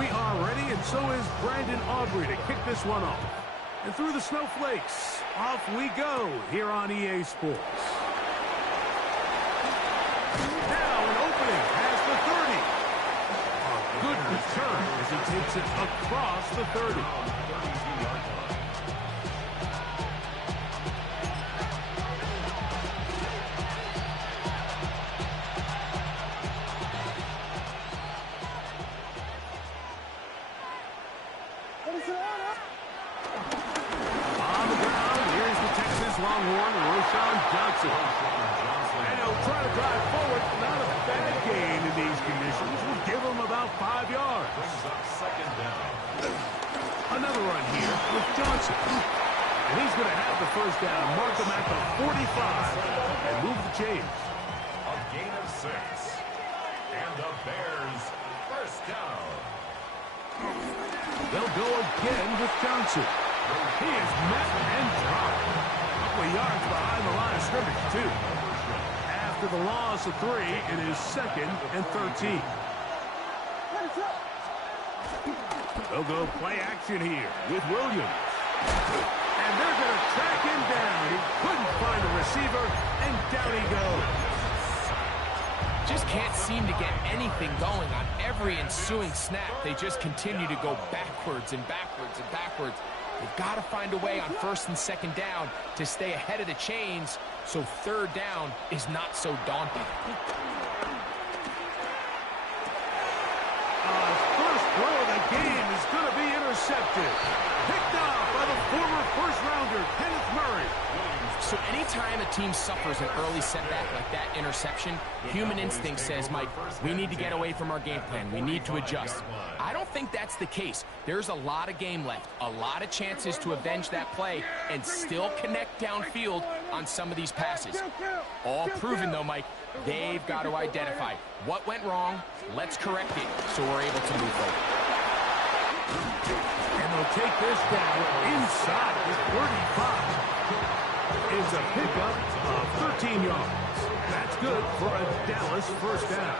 We are ready, and so is Brandon Aubrey to kick this one off. And through the snowflakes, off we go here on EA Sports. Now an opening has the 30. A good return as he takes it across the 30. And he'll try to drive forward. Not a bad gain in these conditions. Will give him about 5 yards. Another run here with Johnson. And he's going to have the first down. Mark him at the 45 and move the chains. A gain of 6. And the Bears first down. They'll go again with Johnson. He is met and dropped. A couple of yards behind the line of scrimmage, too. After the loss of 3, it is 2nd and 13. They'll go play action here with Williams. And they're going to track him down. He couldn't find a receiver, and down he goes. Just can't seem to get anything going on every ensuing snap. They just continue to go backwards and backwards and backwards. They've got to find a way on 1st and 2nd down to stay ahead of the chains so 3rd down is not so daunting. First throw of the game is going to be intercepted. Picked off by the former first-rounder, Kenneth Murray. So anytime a team suffers an early setback like that interception, human instinct says, Mike, we need to get away from our game plan. We need to adjust. I don't think that's the case. There's a lot of game left, a lot of chances to avenge that play and still connect downfield on some of these passes. All proven, though, Mike, they've got to identify what went wrong. Let's correct it so we're able to move forward. And they'll take this down inside the 35. Is a pickup of 13 yards. That's good for a Dallas first down.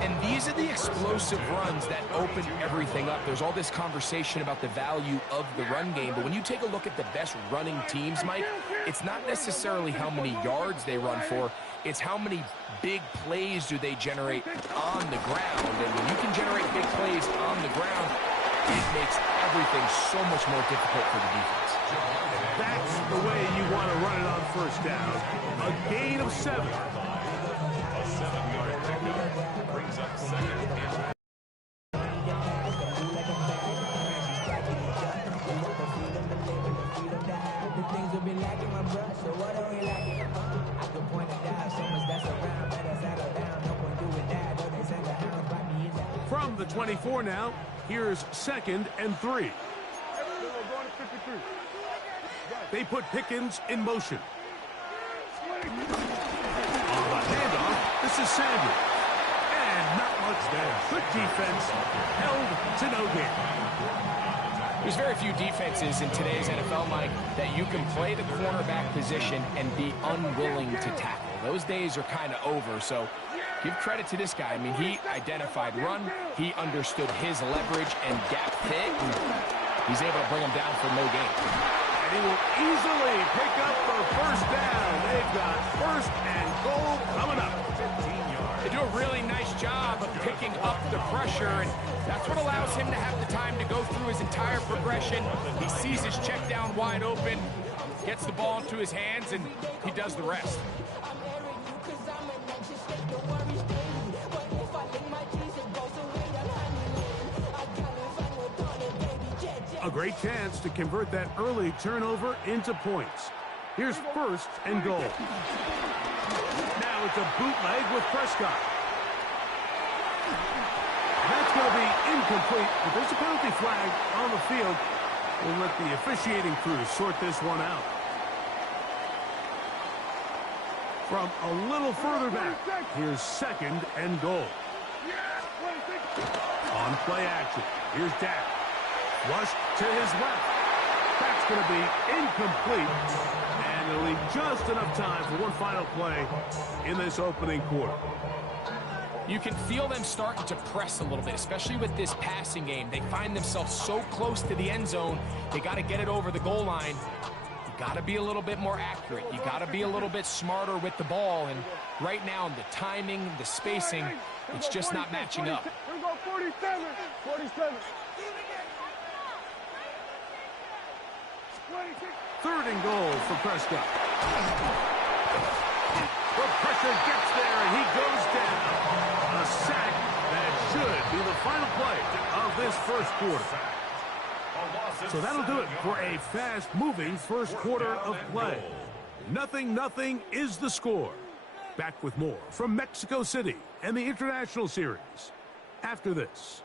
And these are the explosive runs that open everything up. There's all this conversation about the value of the run game, but when you take a look at the best running teams, Mike, it's not necessarily how many yards they run for, it's how many big plays do they generate on the ground. And when you can generate big plays on the ground, it makes everything so much more difficult for the defense. That's the way you want to run it on 1st down. A gain of 7. A 7-yard pickup brings up 2nd and 10. From the 24 now, here's 2nd and 3. They put Pickens in motion. On the handoff, this is Sanders. And not much there. Good defense, held to no gain. There's very few defenses in today's NFL, Mike, that you can play the cornerback position and be unwilling to tackle. Those days are kind of over, so give credit to this guy. I mean, he identified run, he understood his leverage and gap fit, and he's able to bring him down for no gain. He will easily pick up the first down. They've got 1st and goal coming up. 15 yards. They do a really nice job of picking up the pressure, and that's what allows him to have the time to go through his entire progression. He sees his check down wide open, gets the ball into his hands, and he does the rest. A great chance to convert that early turnover into points. Here's 1st and goal. Now it's a bootleg with Prescott. That's going to be incomplete, but there's a penalty flag on the field. We'll let the officiating crew sort this one out. From a little further back, here's 2nd and goal. On play action, here's Dak. Flushed to his left. That's going to be incomplete. And it'll leave just enough time for one final play in this opening quarter. You can feel them starting to press a little bit, especially with this passing game. They find themselves so close to the end zone, they got to get it over the goal line. You got to be a little bit more accurate. You got to be a little bit smarter with the ball. And right now, the timing, the spacing, it's just not matching up. Here we go, 47. 47. 3rd and goal for Prescott. The pressure gets there, and he goes down. A sack that should be the final play of this first quarter. So that'll do it for a fast-moving first quarter of play. 0-0 is the score. Back with more from Mexico City and the International Series after this.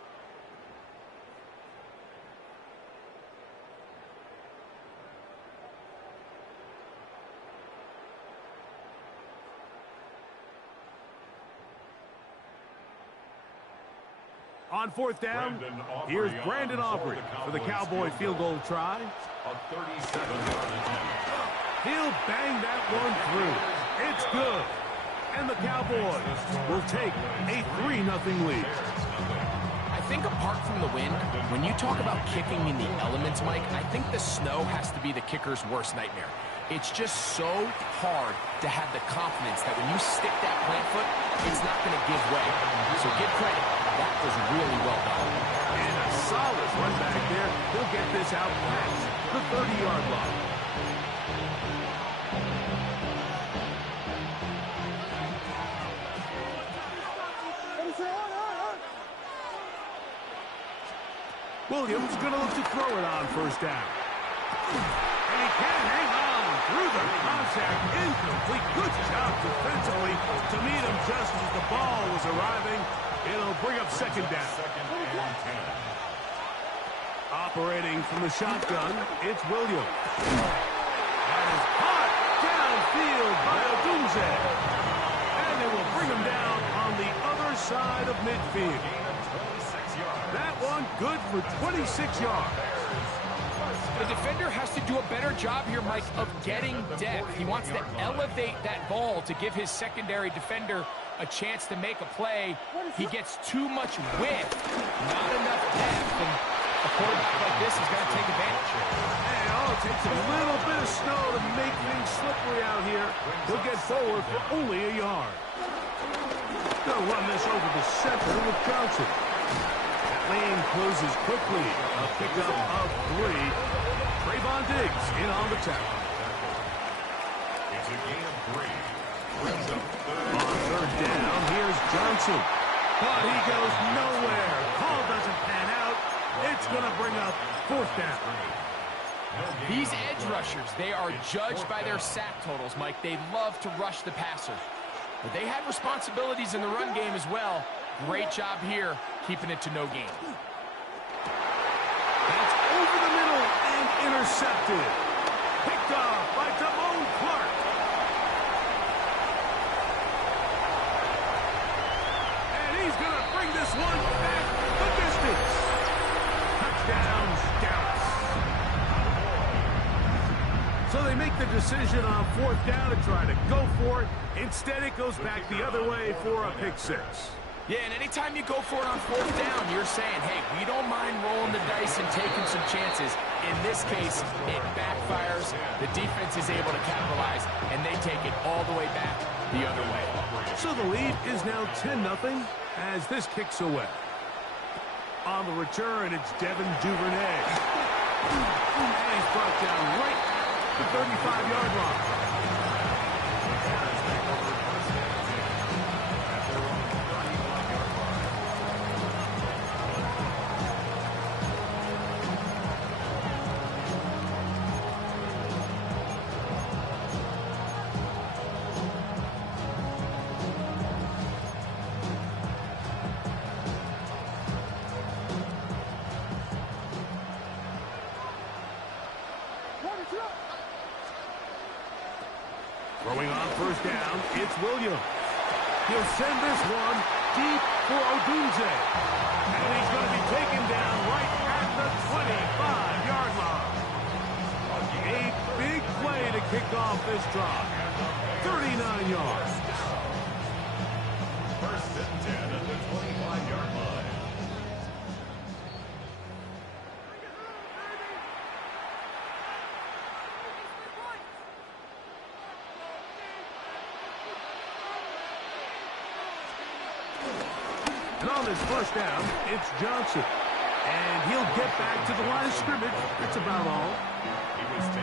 On 4th down, here's Brandon Aubrey for the Cowboy field goal try. A 37-yard attempt. He'll bang that one through. It's good. And the Cowboys will take a 3-0 lead. I think apart from the wind, when you talk about kicking in the elements, Mike, I think the snow has to be the kicker's worst nightmare. It's just so hard to have the confidence that when you stick that plant foot, it's not going to give way. So give credit. That was really well done. And a solid run back there. He'll get this out past the 30-yard line. Williams going to look to throw it on 1st down. And he can hang on through the contact. Incomplete. Good job defensively to meet him just as the ball was arriving. It'll bring up 2nd down. 2nd and 10. Operating from the shotgun, it's Williams. That is caught downfield by Odunze. And it will bring him down on the other side of midfield. That one good for 26 yards. The defender has to do a better job here, Mike, of getting depth. He wants to elevate that ball to give his secondary defender a chance to make a play. He gets too much width, not enough depth, and a quarterback like this is going to take advantage. And it takes a little bit of snow to make things slippery out here. He'll get forward for only a yard. They'll run this over the center with Johnson. Lane closes quickly. A pickup of 3. Trayvon Diggs in on the tackle. It's a gain of 3. Brings up 3rd. On 3rd down, here's Johnson. But he goes nowhere. Call doesn't pan out. It's going to bring up 4th down. These edge rushers, they are judged by their sack totals, Mike. They love to rush the passer. But they have responsibilities in the run game as well. Great job here, keeping it to no gain. That's over the middle and intercepted. Picked off by Damone Clark. And he's going to bring this one back the distance. Touchdown, Scouts. So they make the decision on 4th down to try to go for it. Instead, it goes back the other way for a pick 6. Yeah, and anytime you go for it on 4th down, you're saying, hey, we don't mind rolling the dice and taking some chances. In this case, it backfires. The defense is able to capitalize, and they take it all the way back the other way. So the lead is now 10-0 as this kicks away. On the return, it's Devin Duvernay. And he's brought down right at the 35-yard line. Throwing on 1st down, it's Williams. He'll send this one deep for Odunze. And he's going to be taken down right at the 25-yard line. A big play to kick off this drive. 39 yards. 1st and 10. And on this first down, it's Johnson. And he'll get back to the line of scrimmage. That's about all.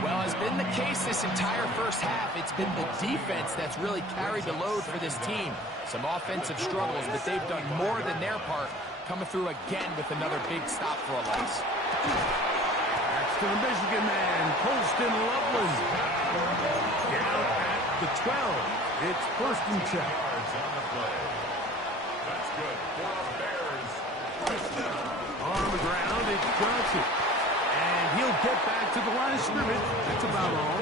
Well, has been the case this entire first half. It's been the defense that's really carried the load for this team. Some offensive struggles, but they've done more than their part, coming through again with another big stop for a loss. That's to the Michigan man, Colston Loveland. Down at the 12. It's 1st and 10. That's good for the Bears. On the ground, it's Johnson. And he'll get back to the line of scrimmage. That's about all.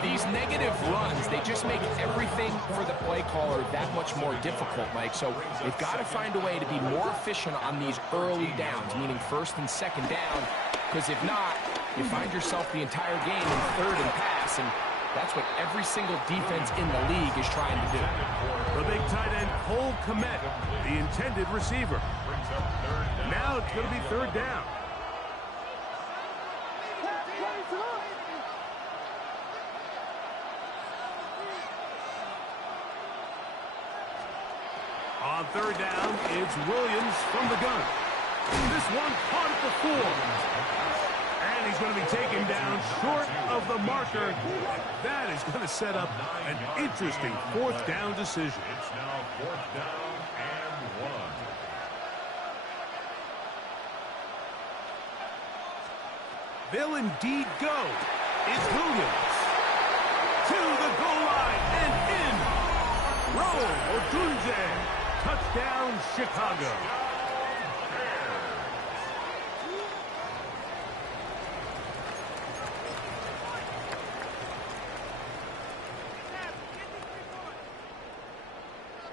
These negative runs, they just make everything for the play caller that much more difficult, Mike. So they've got to find a way to be more efficient on these early downs, meaning 1st and 2nd down. Because if not, you find yourself the entire game in 3rd and pass, and that's what every single defense in the league is trying to do. The big tight end, Cole Kmet, the intended receiver. Now it's going to be 3rd down. On 3rd down, it's Williams from the gun. This one caught at the 4. And he's going to be taken down short of the marker. That is going to set up an interesting 4th down decision. It's now 4th down and 1. They'll indeed go. It's Williams. To the goal line and in. Roll Odunze. Touchdown, Chicago.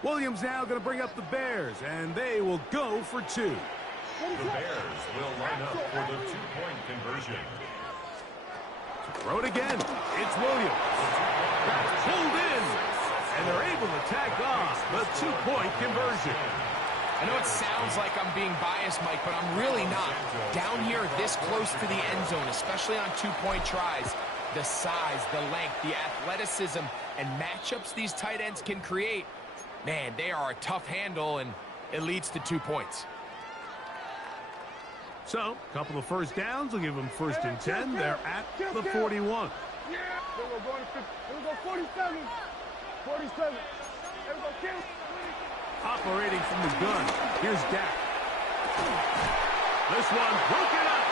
Williams now going to bring up the Bears, and they will go for 2. The Bears will line up for the 2-point conversion. Throw it again. It's Williams. That's pulled in. And they're able to tack on the 2-point conversion. I know it sounds like I'm being biased, Mike, but I'm really not. Down here this close to the end zone, especially on 2-point tries, the size, the length, the athleticism, and matchups these tight ends can create, man, they are a tough handle, and it leads to 2 points. So, a couple of first downs will give them 1st and 10. They're at the 41. We'll go 47. 47. Operating from the gun. Here's Dak. This one broken up.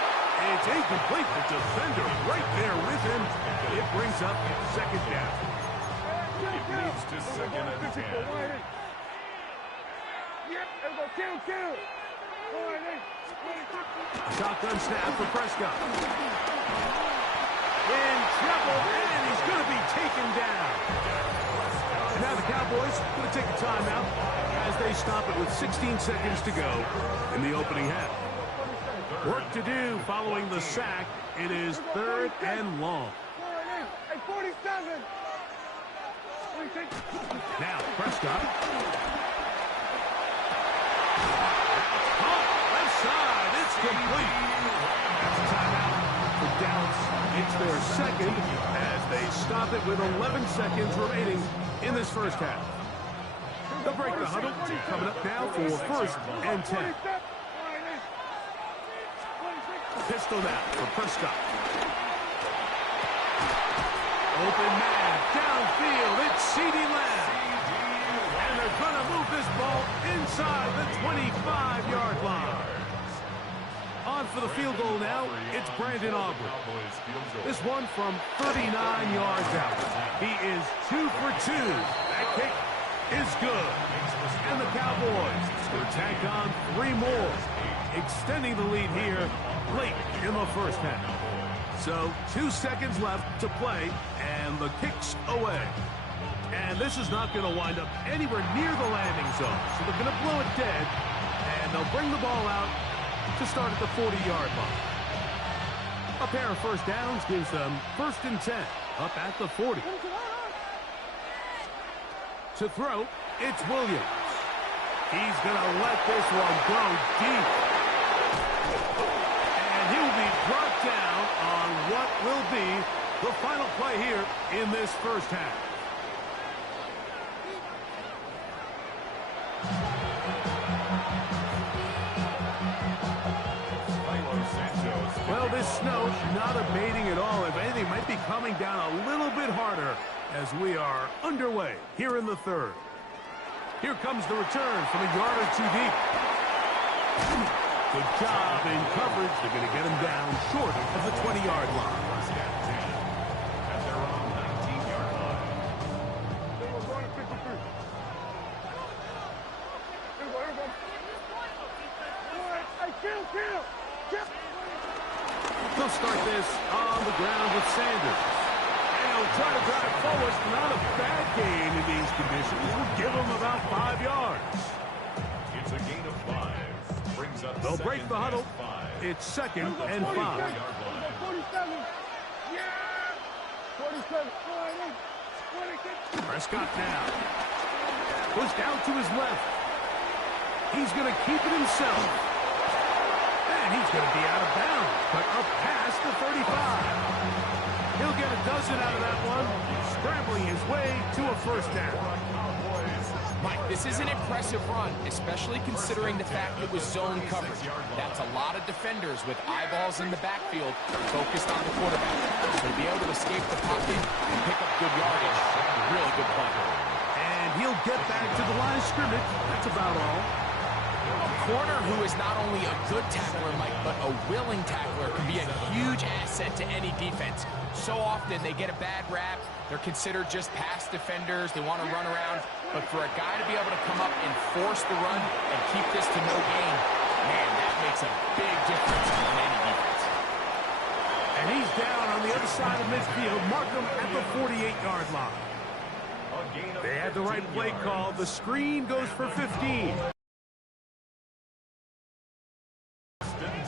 It's incomplete. The defender right there with him. It brings up 2nd down. It leads to 2nd and 10. Shotgun snap for Prescott. In trouble, and he's going to be taken down. And now the Cowboys going to take a timeout as they stop it with 16 seconds to go in the opening half. Work to do following the sack. It is 3rd and long. Now Prescott. Left side. It's complete. That's a timeout for Dallas. It's their 2nd as they stop it with 11 seconds remaining in this first half. They'll break the huddle. Coming up now for 1st and 10. Pistol now for Prescott. Open man downfield. It's CeeDee Lamb. And they're going to move this ball inside the 25-yard line. On for the field goal now, it's Brandon Aubrey. This one from 39 yards out. He is 2 for 2. That kick is good. And the Cowboys is going to tack on 3 more, extending the lead here late in the first half. So 2 seconds left to play, and the kick's away. And this is not going to wind up anywhere near the landing zone. So they're going to blow it dead, and they'll bring the ball out to start at the 40-yard line. A pair of first downs gives them 1st and 10, up at the 40. To throw, it's Williams. He's going to let this one go deep. And he'll be brought down on what will be the final play here in this first half. this snow not abating at all. If anything, might be coming down a little bit harder as we are underway here in the third. Here comes the return from a yard or two deep. Good job in coverage. They're going to get him down short of the 20-yard line. First and 10 at their own 19-yard line. They'll start this on the ground with Sanders. And he'll try to drive forward. Not a bad gain in these conditions. We'll give him about 5 yards. It's a gain of 5. Brings up They'll break the huddle. It's second and 5. Prescott now. Goes down to his left. He's going to keep it himself. And he's going to be out of bounds, but up past the 35. He'll get a dozen out of that one, scrambling his way to a first down. Mike, this is an impressive run, especially considering the fact it was zone coverage. That's a lot of defenders with eyeballs in the backfield focused on the quarterback. So to be able to escape the pocket and pick up good yardage, really good play. And he'll get back to the line of scrimmage. That's about all. A corner who is not only a good tackler, Mike, but a willing tackler can be a huge asset to any defense. So often they get a bad rap. They're considered just pass defenders. They want to run around. But for a guy to be able to come up and force the run and keep this to no gain, man, that makes a big difference on any defense. And he's down on the other side of midfield. Mark him at the 48-yard line. They had the right play call. The screen goes for 15.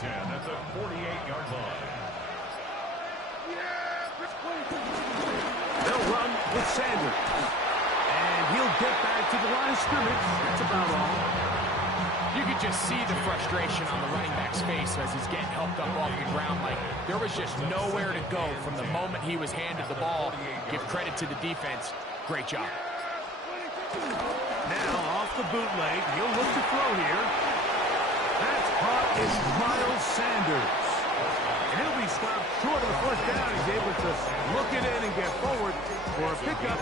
At the 48-yard line. They'll run with Sanders. And he'll get back to the line of scrimmage. That's about all. You could just see the frustration on the running back's face as he's getting helped up off the ground. Like, there was just nowhere to go from the moment he was handed the ball. Give credit to the defense. Great job. Now off the bootleg. He'll look to throw here. That's caught is Miles Sanders. And he'll be stopped short of the first down. He's able to look it in and get forward for a pickup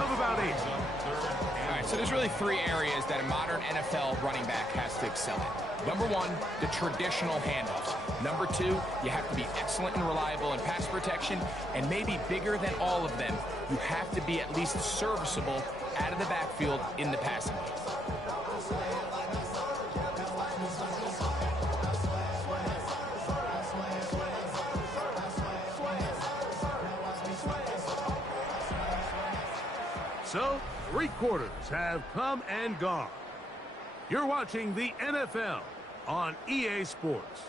of about 8. All right, so there's really 3 areas that a modern NFL running back has to excel in. Number 1, the traditional handoffs. Number 2, you have to be excellent and reliable in pass protection. And maybe bigger than all of them, you have to be at least serviceable out of the backfield in the passing game. So, 3 quarters have come and gone. You're watching the NFL on EA Sports.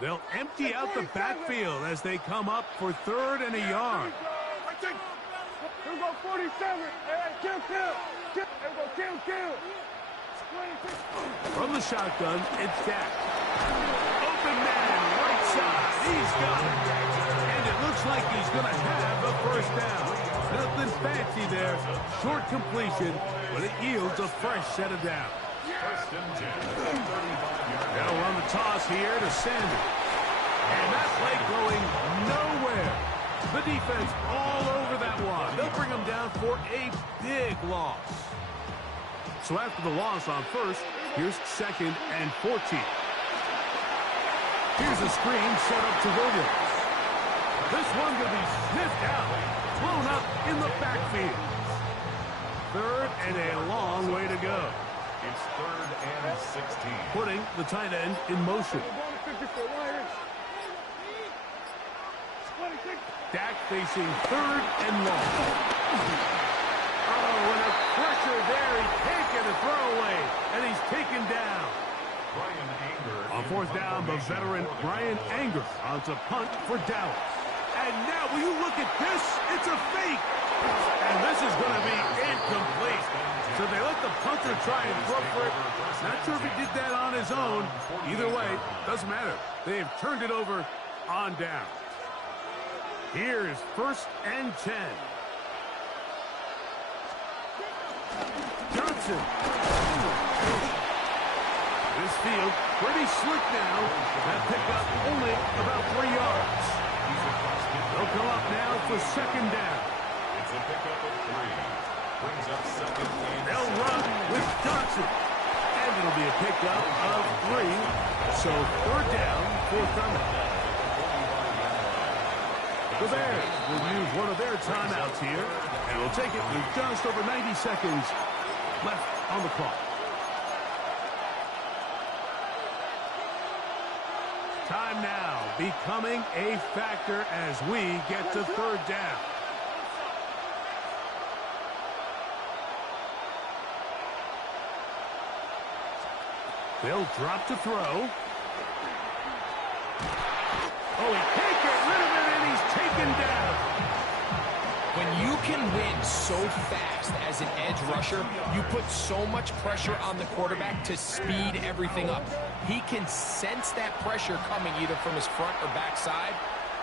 They'll empty out the backfield as they come up for 3rd and a yard. Here we go, 47. Kill. From the shotgun, it's Dak. Open man, right side. He's got it. And it looks like he's going to have the first down. Nothing fancy there. Short completion, but it yields a fresh set of downs. First and 10 at the 35-yard line. They'll run the toss here to Sanders. And that play going nowhere. The defense all over that one. They'll bring him down for a big loss. So after the loss on first, here's 2nd and 14. Here's a screen set up to Williams. This one will be sniffed out, blown up in the backfield. 3rd and a long way to go. It's 3rd and 16. Putting the tight end in motion. Dak facing 3rd and long. Oh, and a pressure there. He can't get a throwaway, and he's taken down. On 4th down, the veteran Brian Anger on to punt for Dallas. And now, will you look at this? It's a fake. And this is going to be incomplete. So they let the punter try and throw for it. Not sure if he did that on his own. Either way, doesn't matter. They have turned it over on down. Here's 1st and 10. Johnson. This field pretty slick now. That pickup only about 3 yards. They'll come up now for second down. It's a pickup of 3. Brings up second and They'll run with Johnson. And it'll be a pickup of 3. So third down, fourth coming. The Bears will use one of their timeouts here. And will take it with just over 90 seconds left on the clock. Time now becoming a factor as we get to third down. They'll drop to throw. Oh, he can't get rid of it, and he's taken down. When you can win so fast as an edge rusher, you put so much pressure on the quarterback to speed everything up. He can sense that pressure coming either from his front or back side.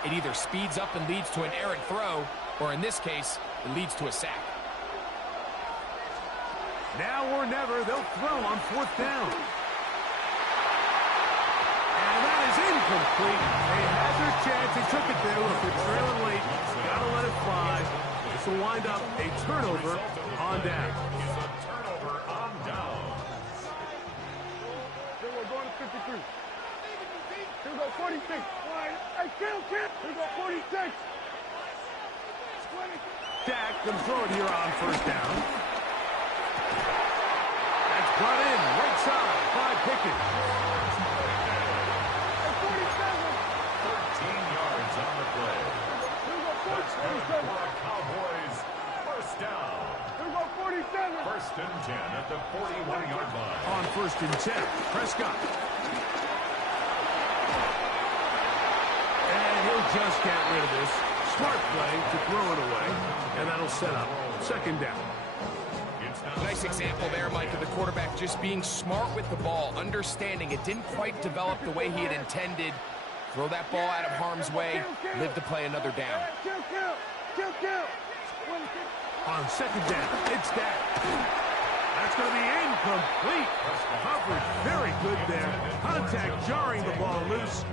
It either speeds up and leads to an errant throw, or in this case, it leads to a sack. Now or never, they'll throw on fourth down. And that is incomplete. They had their chance. They took it there. Look, they're trailing late. Got to let it fly. This will wind up a turnover on down. It's a turnover on downs. Here we're going to 53. Here we go 46. Hey, kill. Here we go 46. 20. Dak can throw it here on first down. That's brought in right side by Pickens. 13 yards on the play. That's good for our Cowboys. First down. Here we go 47. First and 10 at the 41-yard line. On first and 10, Prescott. And he'll just get rid of this. Smart play to throw it away. And that'll set up second down. Nice example there, Mike, of the quarterback just being smart with the ball, understanding it didn't quite develop the way he had intended. Throw that ball out of harm's way, live to play another down. Kill. On second down, it's Dak. That's going to be incomplete. Coverage very good there. Contact jarring the ball loose.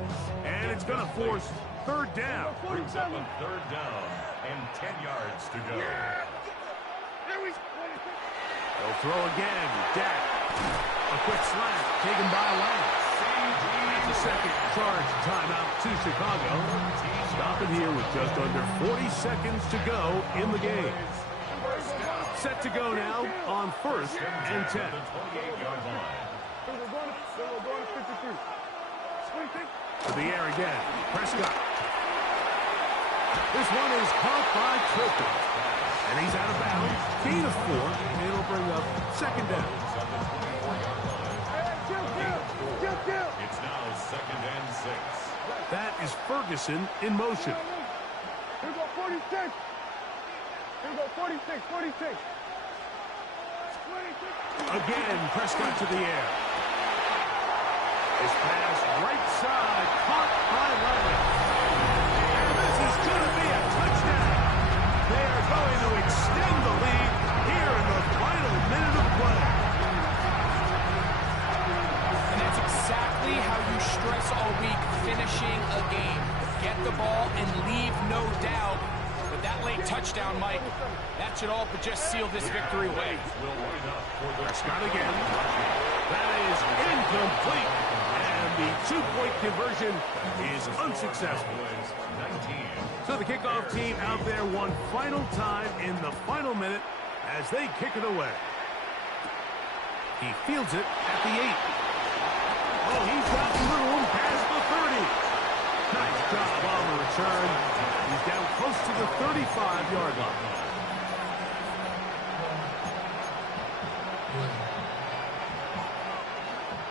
And it's going to force third down. Brings up a third down and 10 yards to go. They'll throw again. Dak. A quick slant taken by Lance. That's a second charge timeout to Chicago. Stopping here with just under 40 seconds to go in the game. Set to go now on first and 10. To the air again. Prescott. This one is caught by Turpin. And he's out of bounds. Gain of 4. And it'll bring up second down. It's now second and 6. That is Ferguson in motion. Here we go 46. Here we go 46. Again, Prescott to the air. This pass right side, caught by Lance. And this is going to be a touchdown. They are going to extend the lead here in the final minute of play. And that's exactly how you stress all week, finishing a game. Get the ball and leave no doubt. But that late touchdown, Mike, that should all but just seal this victory away. Prescott again. That is incomplete. And the two-point conversion is unsuccessful. So the kickoff team out there one final time in the final minute as they kick it away. He fields it at the 8. Oh, he's got room past the 30. Nice job on the return. He's down close to the 35-yard line.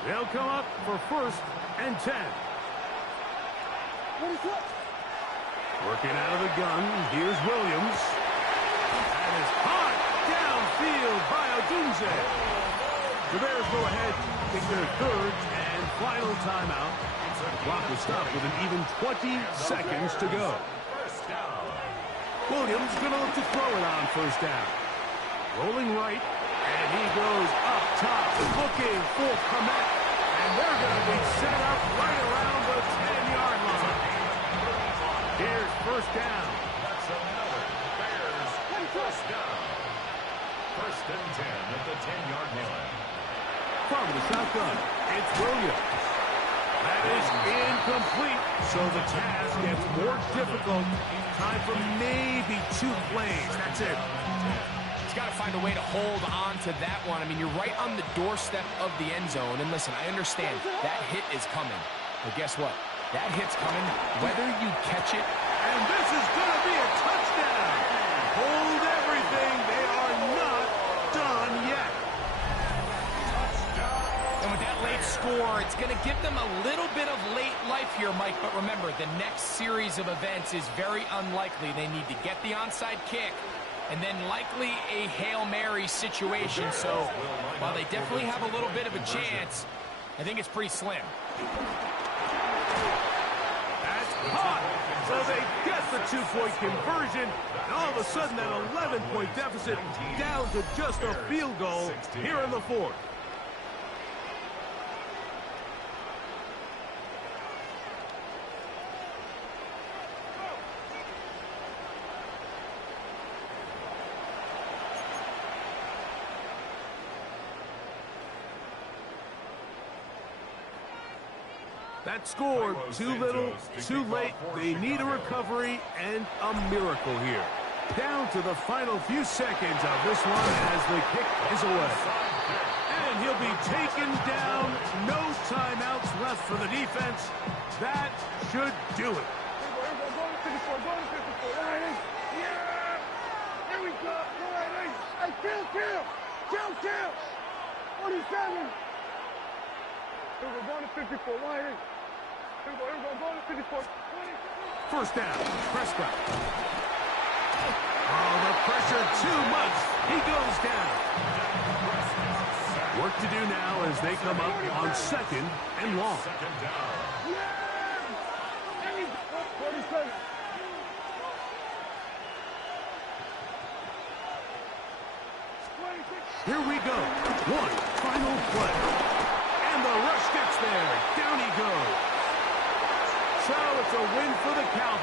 They'll come up for first and 10. Working out of the gun, here's Williams. That is hot downfield by Odunze. The Bears go ahead, take their third and final timeout. The clock will stop with an even 20 seconds to go. Williams going to look to throw it on first down. Rolling right, and He goes up top, looking for Komet. And they're going to be set up right around the 10-yard line. Here's first down. That's another Bears first down. First and 10 at the 10-yard line. From the shotgun, it's Williams. That is incomplete, so the task gets more difficult. Time for maybe 2 plays. That's it. He's got to find a way to hold on to that one. I mean, you're right on the doorstep of the end zone. And listen, I understand that hit is coming. But guess what? That hit's coming whether you catch it. And this is going to be a touchdown. Hold everything. They are not done yet. And with that late score, it's going to give them a little bit of late life here, Mike. But remember, the next series of events is very unlikely. They need to get the onside kick and then likely a Hail Mary situation. So while they definitely have a little bit of a chance, I think it's pretty slim. That's hot. So they get the 2-point conversion. And all of a sudden, that 11-point deficit down to just a field goal here in the 4th. That score, too little, too late. They need a recovery and a miracle here. Down to the final few seconds of this one as the kick is away. And he'll be taken down. No timeouts left for the defense. That should do it. Here we go. Hey, kill. 47. Here we go, going to 54. Here we go, going to 54. First down, Prescott. Oh, the pressure too much. He goes down. Work to do now as they come up on 2nd and long. Second down. Yeah! 47. Here we go. One final play. And the rush gets there. Down he goes. So it's a win for the Cowboys.